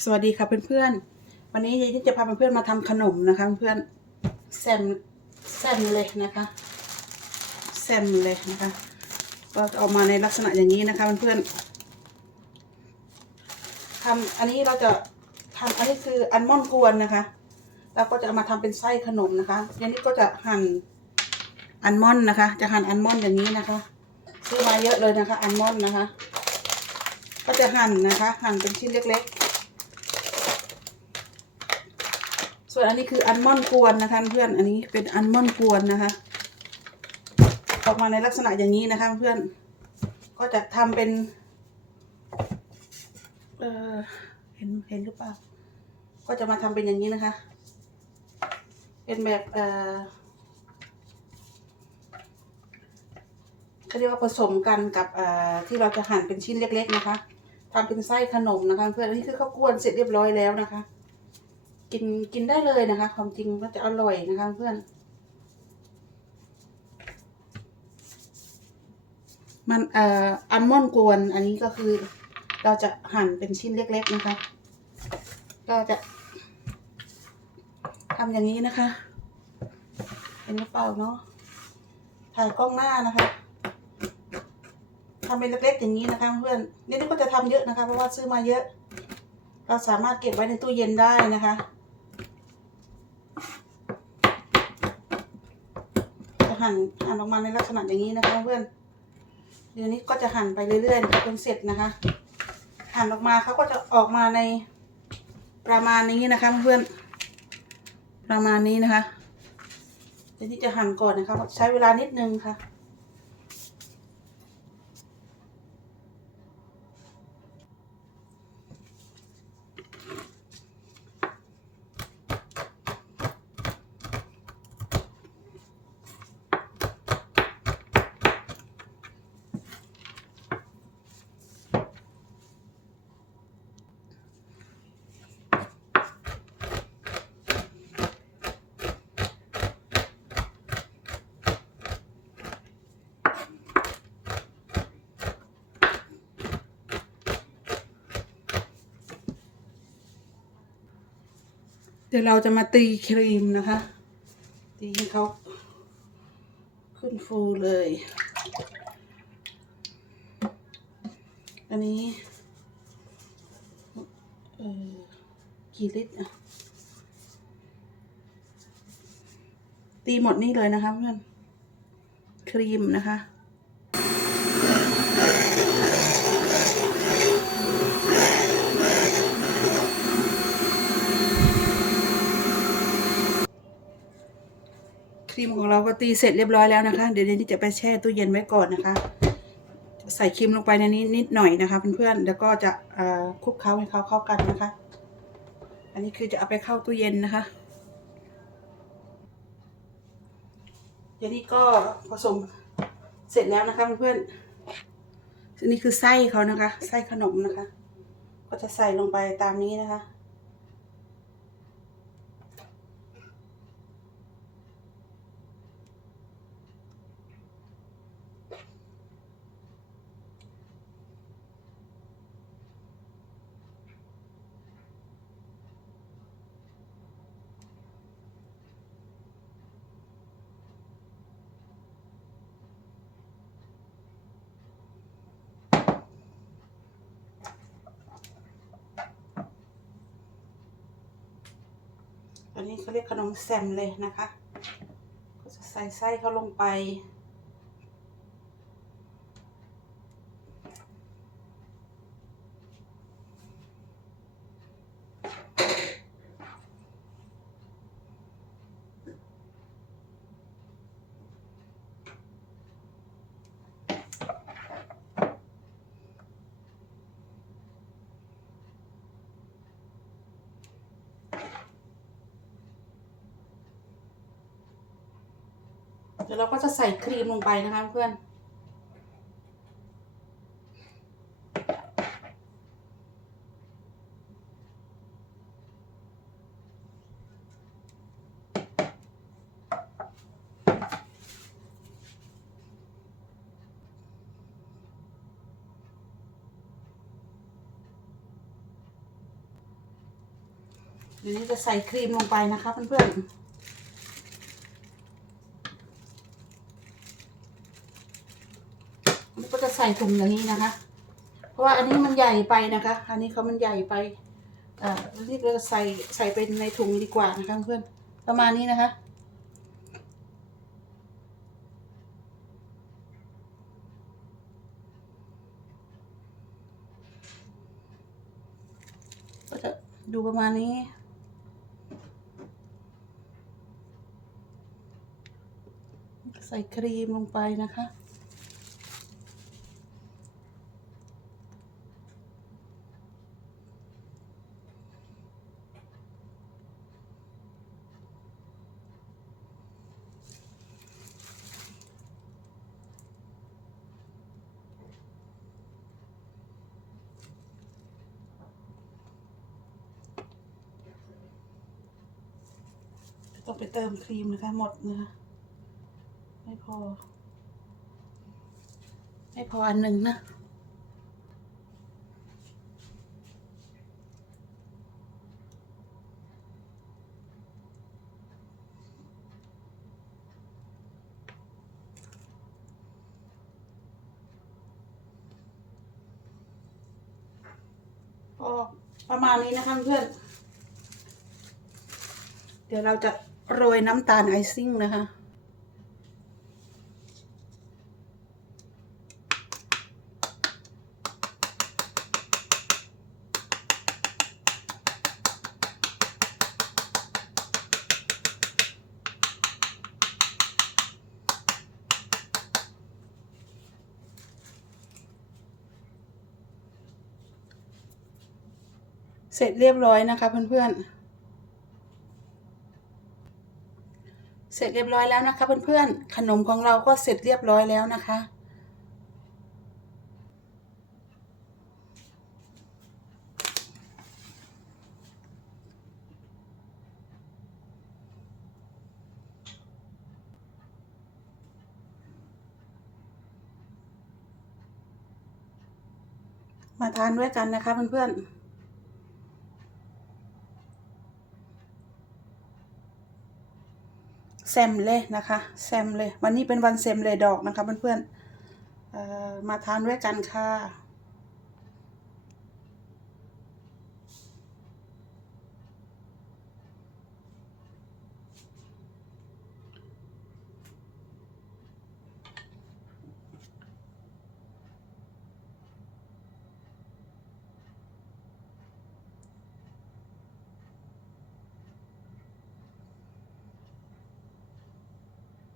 สวัสดีค่ะเพื่อนๆ วันนี้ยายที่จะพาเพื่อนๆมาทำขนมนะคะเพื่อนแซมแซมเลยนะคะแซมเลยนะคะ ก็ออกมาในลักษณะอย่างนี้นะคะเพื่อนๆทำอันนี้เราจะทำอันนี้คืออัลมอนด์กวนนะคะแล้วก็จะเอามาทำเป็นไส้ขนมนะคะยายนี่ก็จะหั่นอัลมอนด์นะคะ จะหั่นอัลมอนด์อย่างนี้นะคะซื้อมาเยอะเลยนะคะอัลมอนด์นะคะ ก็จะหั่นนะคะ หั่นเป็นชิ้นเล็กๆ ส่วนอันนี้คืออัลมอนด์กวนนะคะเพื่อน อันนี้เป็นอัลมอนด์กวนนะคะ ออกมาในลักษณะอย่างนี้นะคะเพื่อน ก็จะทำเป็น เออเห็นเห็นหรือเปล่า ก็จะมาทำเป็นอย่างนี้นะคะ เป็นแบบเออเขาเรียกว่าผสมกันกับที่เราจะหั่นเป็นชิ้นเล็ก ๆ นะคะทำเป็นไส้ขนมนะคะ เพื่อน อันนี้คือข้าวกวนเสร็จเรียบร้อยแล้วนะคะ กินกินได้เลยนะคะ ความจริงก็จะอร่อยนะคะเพื่อน มันเอ่ออัลมอนด์กวนอันนี้ก็คือ เราจะหั่นเป็นชิ้นเล็ก ๆ นะคะ ก็จะทำอย่างนี้นะคะเห็นหรือเปล่าเนาะถ่ายกล้องหน้านะคะทำเป็นเล็กๆอย่างนี้นะคะเพื่อนนี่นี่ก็จะทำเยอะนะคะ เพราะว่าซื้อมาเยอะ เราสามารถเก็บไว้ในตู้เย็นได้นะคะ จะ หั่นหั่นออกมาในลักษณะอย่างนี้นะคะเพื่อนเดี๋ยวนี้ก็จะหั่นไปเรื่อยๆจนเสร็จนะคะ หั่นออกมาเขาก็จะออกมาในประมาณนี้นะคะเพื่อนประมาณนี้นะคะเดี๋ยวนี้จะหั่นก่อนนะคะใช้เวลานิดนึงค่ะ เดี๋ยวเราจะมาตีครีมนะคะ ตีให้เขาขึ้นฟูเลย อันนี้เออกี่ลิตรอะตีหมดนี่เลยนะคะเพื่อนครีมนะคะ ครีมของเราก็ตีเสร็จเรียบร้อยแล้วนะคะ เดี๋ยวนี้จะไปแช่ตู้เย็นไว้ก่อนนะคะ ใส่ครีมลงไปในนี้นิดหน่อยนะคะเพื่อนๆแล้วก็จะคลุกเคล้าให้เขาเข้ากันนะคะ อันนี้คือจะเอาไปเข้าตู้เย็นนะคะเดี๋ยวนี้ก็ผสมเสร็จแล้วนะคะเพื่อนๆอันนี้คือไส้เขานะคะ ไส้ขนมนะคะ ก็จะใส่ลงไปตามนี้นะคะ อันนี้เขาเรียกขนมแซมเลยนะคะ ก็จะใส่ไส้เขาลงไป เดี๋ยวเราก็จะใส่ครีมลงไปนะคะเพื่อน เดี๋ยวนี้จะใส่ครีมลงไปนะคะเพื่อนๆ ก็จะใส่ถุงอย่างนี้นะคะ เพราะว่าอันนี้มันใหญ่ไปนะคะ อันนี้เขามันใหญ่ไปอ่ารีบเราใส่ใส่เป็นในถุงดีกว่านะคะเพื่อนประมาณนี้นะคะก็จะดูประมาณนี้ใส่ครีมลงไปนะคะ ต้องไปเติมครีมนะคะ หมดนะคะ ไม่พอ ไม่พออันหนึ่งนะก็ประมาณนี้นะคะเพื่อน เดี๋ยวเราจะ โรยน้ำตาลไอซิ่งนะคะ เสร็จเรียบร้อยนะคะเพื่อนๆ เส ร็จเรียบร้อยแล้วนะคะ เพื่อนๆ ขนมของเราก็เสร็จเรียบร้อยแล้วนะคะ มาทานด้วยกันนะคะเพื่อนๆ แซมเลยนะคะแซมเลย วันนี้เป็นวันแซมเลยดอกนะคะเพื่อนๆเอ่อมาทานด้วยกันค่ะ